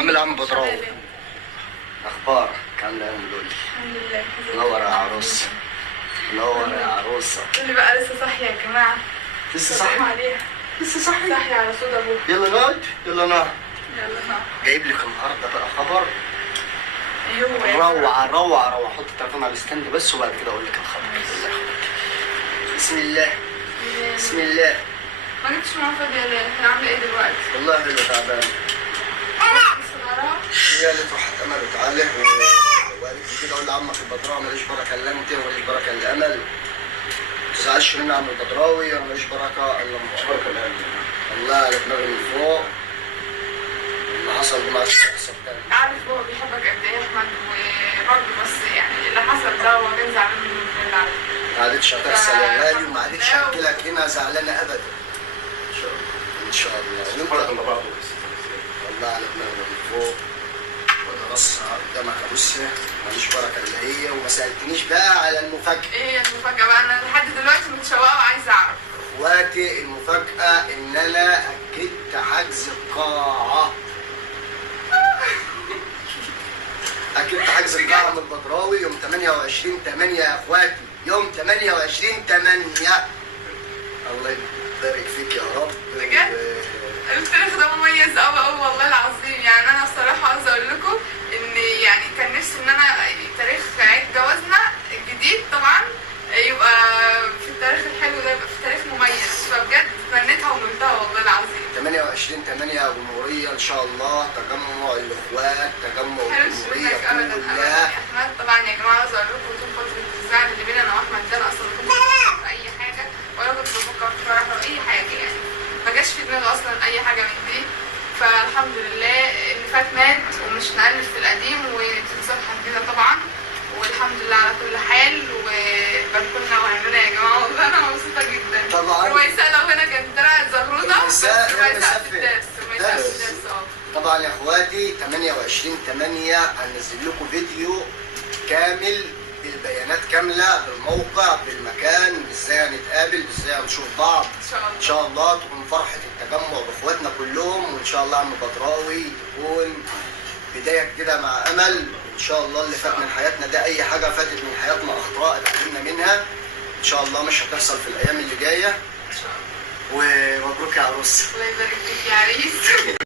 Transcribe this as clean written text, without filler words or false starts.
عامل عم بدراوي. اخبارك عامله ايه يا ملولي؟ الحمد لله. منور يا عروسه، منور يا عروسه. اللي بقى لسه صاحيه يا جماعه. لسه صاحيه؟ عليها. لسه صاحيه؟ صاحيه على صوت ابوها. يلا نقعد، يلا نقعد. يلا نقعد. جايب لك النهارده بقى خبر هو روعه روعه روعه. حط التليفون على الستاند بس وبعد كده اقول لك الخبر. بسم الله بسم الله. ما جبتش معاه فاضيه ليه؟ احنا عامله ايه دلوقتي؟ والله هي تعبانه. هي قالت روح اتأمل وتعالى وقالت لي كده قول لعمك البدراوي ماليش بركه الا انت وماليش بركه الا امل. ما تزعلش مني يا عم البدراوي، انا ماليش بركه الا مش بركه الا امل. الله على دماغي من فوق. اللي حصل ده ما عادش هيحصل تاني. عارف هو بيحبك قد ايه يا احمد، وبرضه بس يعني اللي حصل ده هو كان زعلان منه بجد على فكرة. ما عادتش هتحصل يا غالي وما عادتش هاكلك هنا زعلانه ابدا. ان شاء الله. والله على دماغي من فوق. وانا بص قدامك ابص ماليش بركه الا هي. وما سالتنيش بقى على المفاجاه. ايه المفاجأة بقى؟ انا لحد دلوقتي متشوقة وعايزة اعرف. اخواتي المفاجاه ان انا اكدت حجز القاعه. اكدت حجز القاعه من البدراوي يوم 28/8 يا اخواتي، يوم 28/8. الله يبارك فيك يا رب. بجد؟ التاريخ ده مميز قوي قوي والله العظيم. يعني انا الصراحه عايزه اقول لكم ان يعني كان نفسي ان انا تاريخ عيد جوازنا الجديد طبعا يبقى في التاريخ الحلو ده، يبقى في تاريخ مميز. فبجد تمنيتها ومنتها والله العظيم. 28/8 جمهوريه ان شاء الله، تجمع الاخوات، تجمع الجمهوريه ابدا كلها. احمد طبعا يا جماعه عايزه اقول لكم طول فتره الزعل اللي بيني انا واحمد ده انا اصلا ما كنتش بفكر في اي حاجه، ولا كنت بفكر في فرح ولا اي حاجه. يعني ما جاش في دماغي اصلا اي حاجه من دي. فالحمد لله اللي فات مات ومش نقلب في القديم وتتصفح كده طبعا. والحمد لله على كل حال. وباركولنا وعندنا يا جماعه والله انا مبسوطه جدا. طبعا رويساء لو هنا كانت طلعت زغروطه. رويساء في الدرس. رويساء في الدرس طبعا يا اخواتي 28/8 هنزل لكم فيديو كامل بالبيانات كامله، بالموقع بالمكان، ازاي هنتقابل، ازاي هنشوف بعض. ان شاء الله تكون فرحه التجمع باخواتنا كلهم. وان شاء الله عم بدراوي تكون بدايه كده مع امل. ان شاء الله اللي فات من حياتنا ده اي حاجه فاتت من حياتنا اخطاء اتعلمنا منها ان شاء الله مش هتحصل في الايام اللي جايه. ان شاء الله. ومبروك يا عروس. الله يبارك فيك يا عريس.